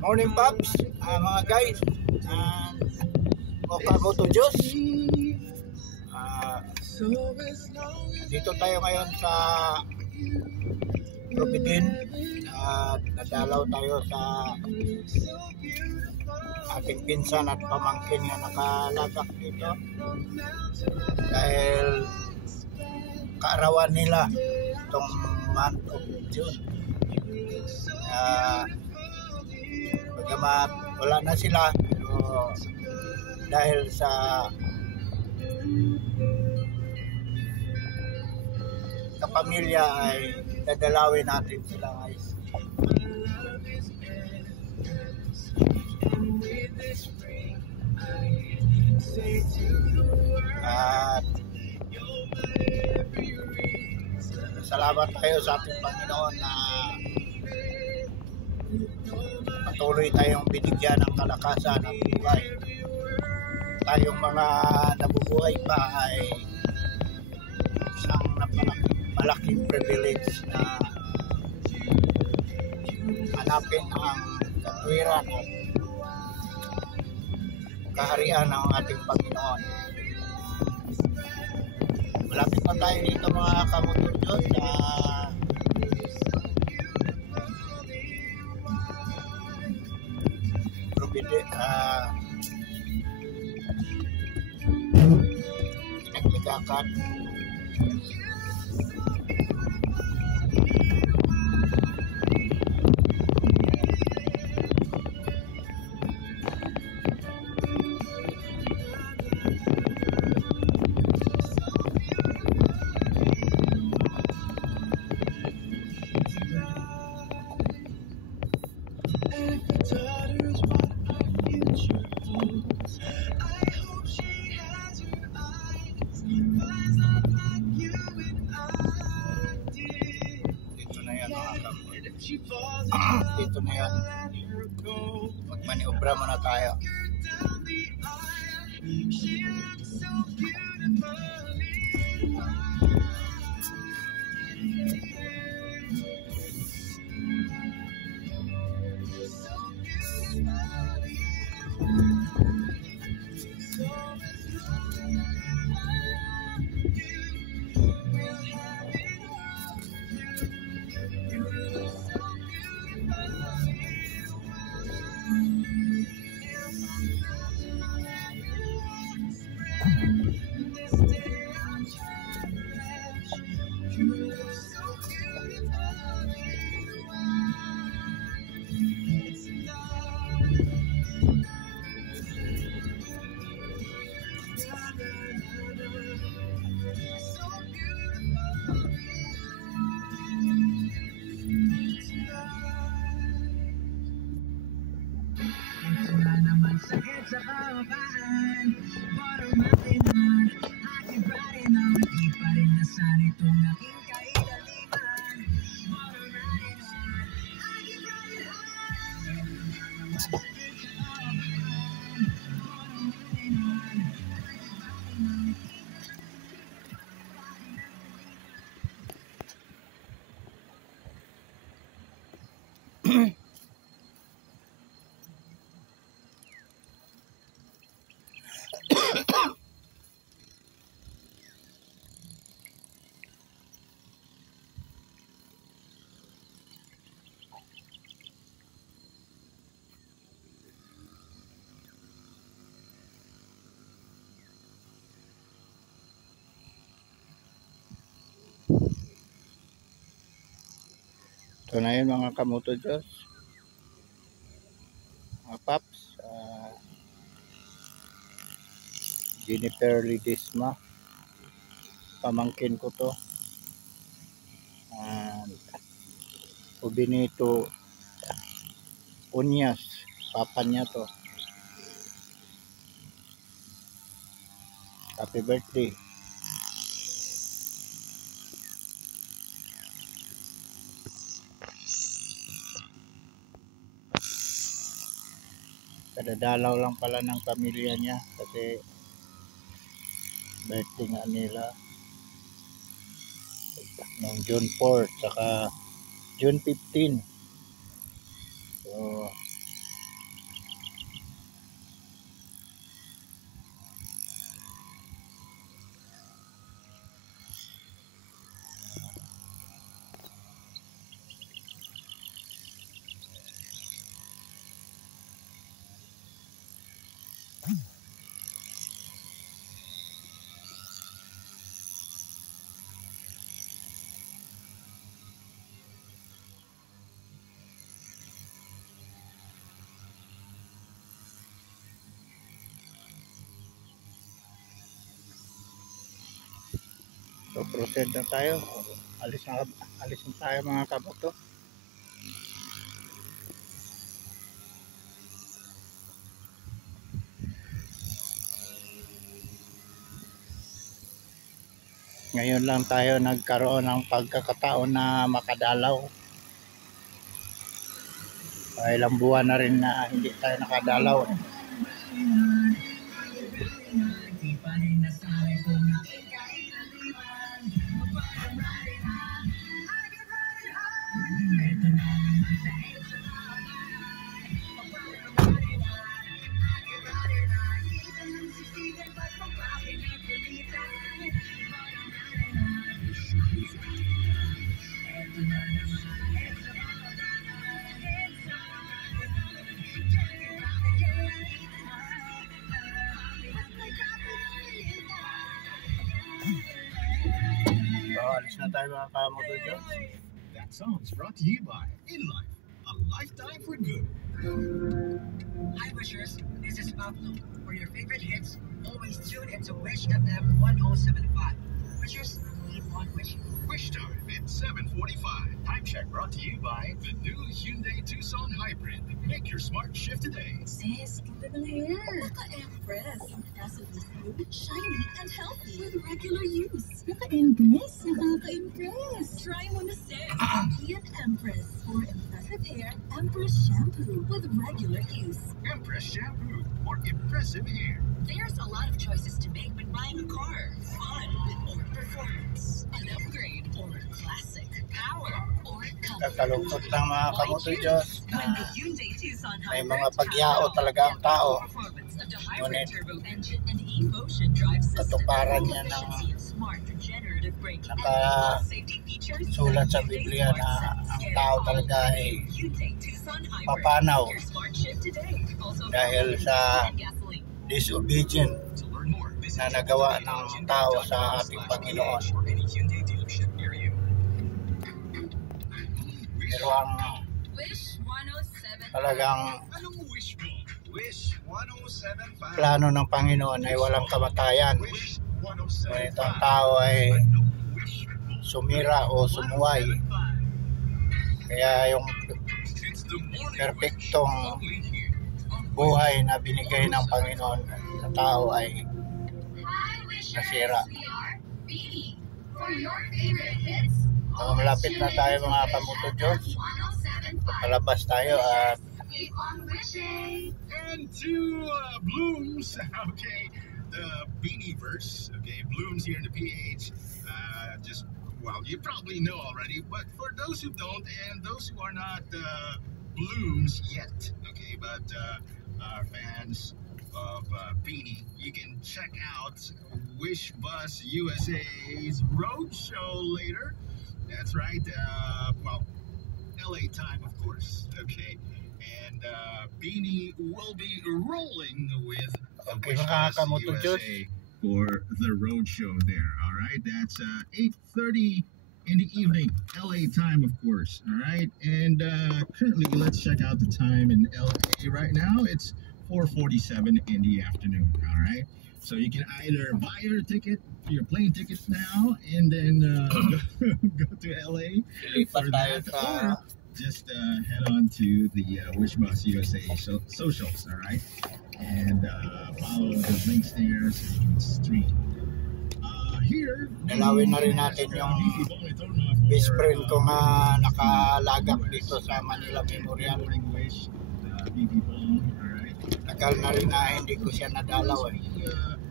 Morning Pops, mga guys, Mokamoto Juice. Dito tayo ngayon sa Rubidin at nadalaw tayo sa ating pinsan at pamangkin na nakalagak dito dahil kaarawan nila itong month of June. Bagamat wala na sila, pero dahil sa kapamilya ay dadalawin natin sila, guys. At salamat tayo sa ating Panginoon na patuloy tayong binigyan ng kalakasan at buhay. Tayong mga nabubuhay pa ay isang malaking privilege na hanapin ang katwiran at kaharian ng ating Panginoon. Malapit na tayo dito, mga kamutudyon, sa Rubidin, Pinagbigakan. Dito na yan. Magmaniobra muna tayo. Sakit sa kababaan, parang makinan, aking pare na di pa rin nasan itong aking kailaliman. Parang nakinan, aking pare na sakit sa kababaan, parang makinan, Ito na yun, mga kamoto Diyos, mga Paps. Jennifer Lidisma, pamangkin ko to. Benito Unyas, papa niya to. Happy birthday. Kadadalaw lang pala ng pamilya niya kasi birthday nga nila noong June 4 saka June 15. So, proceed na tayo. Alis na tayo mga kamoto. Ngayon lang tayo nagkaroon ng pagkakataon na makadalaw. Ilang buwan na rin na hindi tayo nakadalaw. Alis na tayo mga kamoto dyan. That song's brought to you by In Life, a lifetime for good. Hi wishers, this is Pablo. For your favorite hits, always tune into Wish FM 1075. Wishers, keep on wishing. Wish time at 7:45. Time check brought to you by the new Hyundai Tucson Hybrid. Make your smart shift today. Sis, ganda ng hair. Naka-Empress. Impressively smooth, shiny, and healthy. With regular use. Naka-Empress? Nakaka-impress. Try mo na, sis. Kian Empress. For impressive hair, Empress Shampoo. With regular use. Empress Shampoo for impressive hair. There's a lot of choices to make when buying a car. Fun or performance. An upgrade or classic. Power or comfort. Nagkalungkot lang mga kamoto dyan. When the Hyundai Tucson May Hybrid mga pagyao talaga ang tao. performance of the Ngunit, hybrid turbo engine and e-motion drive system, katuparan niya ng efficiency of smart regenerative braking, and naka- advanced safety features, sulat sa Hyundai Biblia Smart na Sense ang carry tao all. talaga ay Hyundai Tucson Hybrid. papanaw Your smart shift today. Also dahil available sa in gasoline. disobedient To learn more, visit na nagawa ng tao sa ating Panginoon. or any Hyundai dealership near you. Pero ang Wish 107. talagang Anong wish mo? Wish 1075. plano ng Panginoon ay walang kamatayan. Wish Ngunit 1075. ang tao ay Anong wish mo? sumira o sumuway. Kaya yung It's the morning perpektong wish, only here on buhay na binigay ng Panginoon sa tao ay nasira. For your favorite hits, So, malapit na tayo mga kamoto Diyos. Palabas tayo at keep on wishing. And to Blooms, okay, the Beanie verse, okay, Blooms here in the PH, just, well, you probably know already, but for those who don't, and those who are not Blooms yet, okay, but are fans of Beanie, you can check out Wish Bus USA's road show later. That's right, well, LA time, of course, okay. And Beanie will be rolling with Okay, Wish mga Bus kamoto Diyos. USA for the road show there. All right, that's 8:30 in the evening, LA time, of course. All right, and currently, let's check out the time in LA right now. It's 4:47 in the afternoon. All right, so you can either buy your ticket, your plane tickets now, and then go to LA. lipat tayo that, sa or just head on to the Wish Bus USA socials, all right? And follow the links there so you can stream. Here, Dalawin na rin natin yung best friend ko nga nakalagak dito sa Manila Memorial. Wish, BB Bong, all right? Tagal na rin na hindi ko siya nadalaw eh.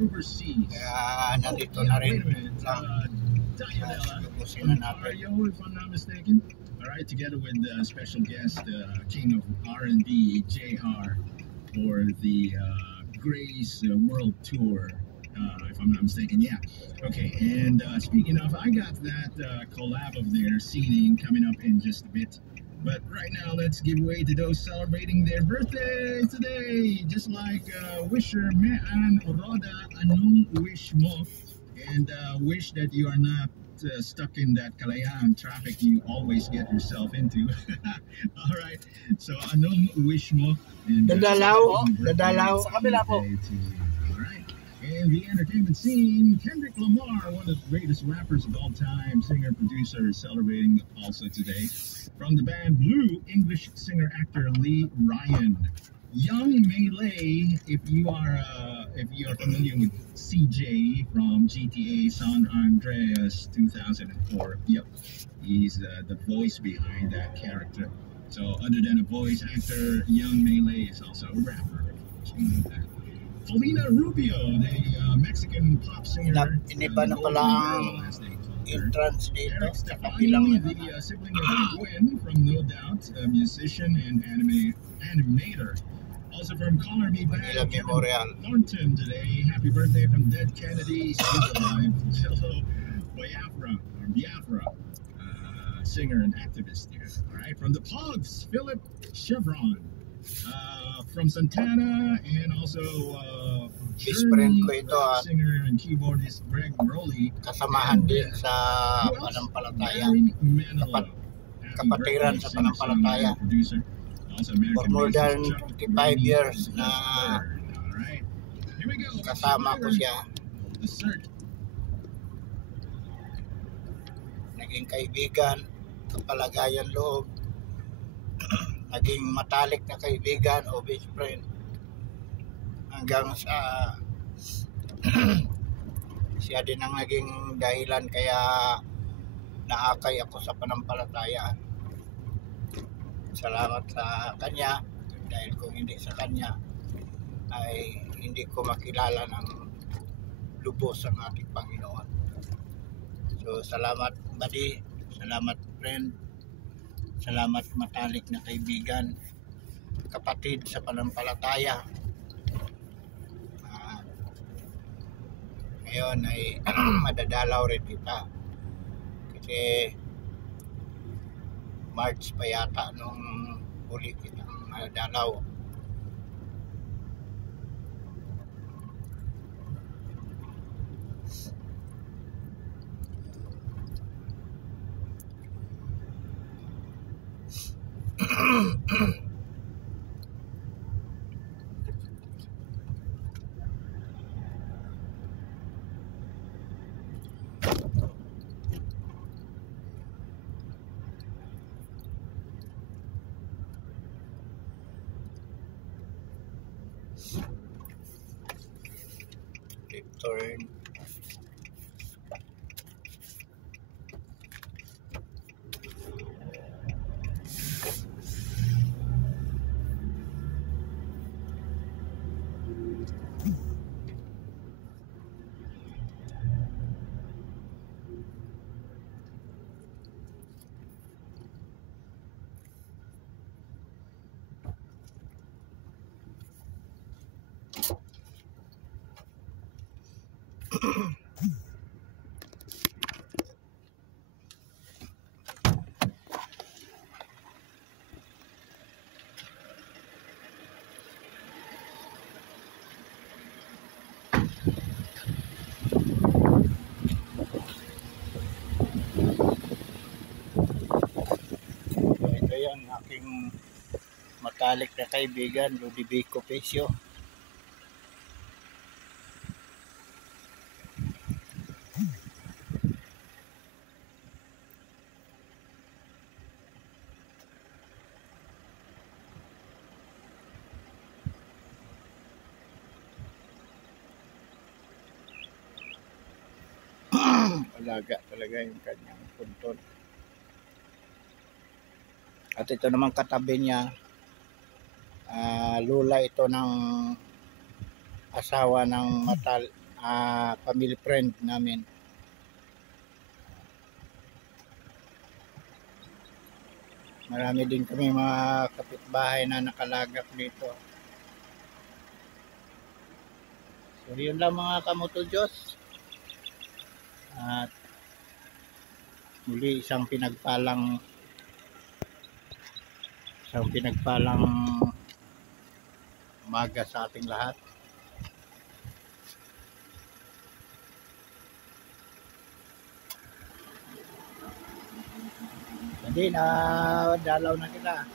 Overseas. Kaya nandito na rin Wait a minute, lang. Dianella, Tubusin na natin. Ontario, if I'm not mistaken. All right. right, together with special guest, King of R&B, JR, for the Grace World Tour, if I'm not mistaken. Yeah. Okay. And speaking of, I got that collab of their seating coming up in just a bit. But right now, let's give way to those celebrating their birthdays today. Just like Wisher Mean Roda, anong wish mo? And wish that you are not stuck in that Kalayaan traffic you always get yourself into. All right. So anong wish mo? And, Dadalaw. Sa kabila po. All right. And the entertainment scene, Kendrick Lamar, one of the greatest rappers of all time, singer, producer, is celebrating also today. From the band Blue, English singer-actor Lee Ryan. Young Melee, if you are familiar with CJ from GTA San Andreas 2004, yep, he's the voice behind that character. So other than a voice actor, Young Melee is also a rapper. Paulina Rubio, the Mexican pop singer. Iniba na pala ang entrance dito Eric sa kabilang Stefani, the sibling of Gwen from No Doubt, a musician and animator. Also from Color Me Band, Manila Kevin Memorial. Thornton today. Happy birthday from Dead Kennedy, still alive. Jello Biafra, singer and activist here. All right, from the Pogs, Philip Chevron. From Santana and also Best friend ko Journey, ito at singer and keyboardist Greg Rowley. kasamahan din sa panampalataya. Mary Manilow. Kapatiran sa panampalataya. Producer. Also American For more than bassist Chuck 25 Rainey years is the na third. All right. Here we go. kasama ko siya. The Cert. Naging kaibigan, kapalagayan loob, naging matalik na kaibigan o best friend hanggang sa siya din ang naging dahilan kaya naakay ako sa panampalataya. Salamat sa kanya dahil kung hindi sa kanya ay hindi ko makilala ng lubos ang ating Panginoon. So salamat buddy, salamat friend, salamat matalik na kaibigan, kapatid sa panampalataya. Ngayon ay madadalaw rin kita kasi March pa yata nung huli kitang madadalaw. Return. Ito yan, aking matalik na kaibigan, Ludivico Pesio. Alaga talaga yung kanyang puntod. At ito naman katabi niya, lula ito ng asawa ng family friend namin. Marami din kami mga kapitbahay na nakalagak dito. So yun lang mga kamoto Diyos. At muli isang pinagpalang umaga sa ating lahat. Hindi na dalaw na kita.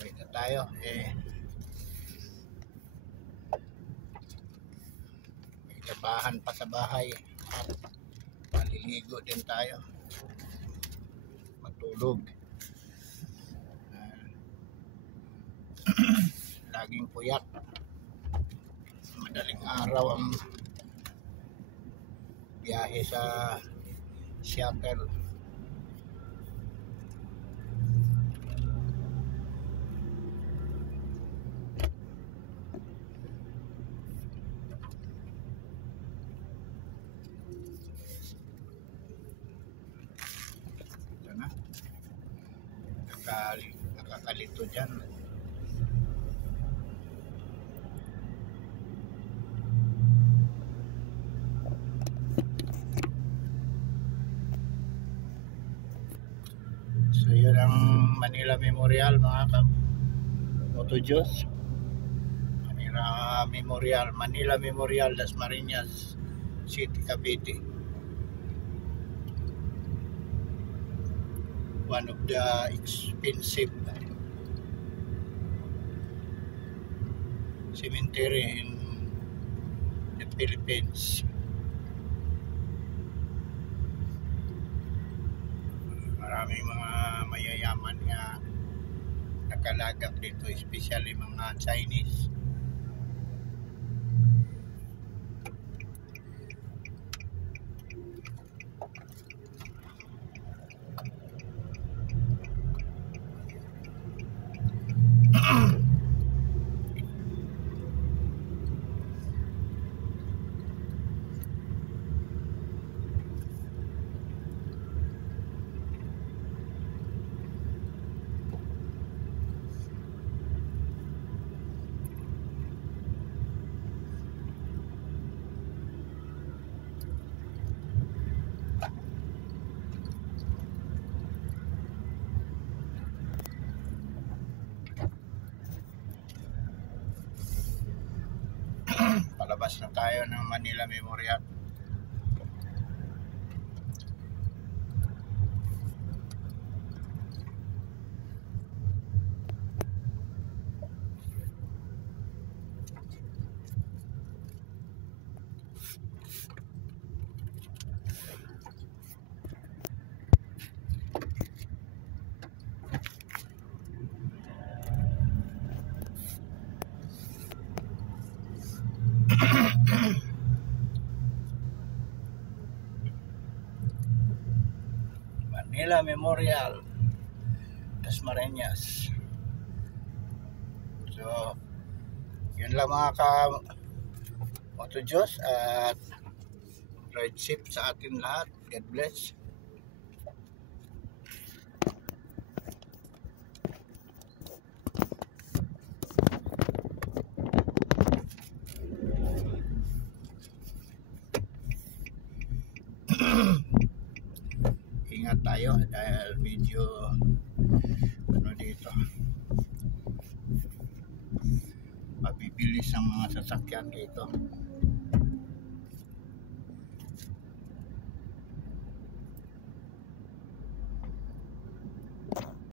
Wait na tayo. May labahan pa sa bahay. At maliligo din tayo. Matulog. Laging puyat. Madaling araw ang biyahe sa Seattle. Ito na. Nakakalito dyan. So yun ang Manila Memorial mga kamoto Diyos. Manila Memorial Dasmariñas City, Cavite. One of the expensive cemetery in the Philippines. Maraming mga mayayaman nga nakalagak dito, especially mga Chinese. Palabas na tayo ng Manila Memorial. Manila Memorial Dasmariñas. So yun lang mga kamoto Diyos, at ride safe sa atin lahat. God bless. Ingat tayo dahil medyo dito mabibilis ang mga sasakyan dito.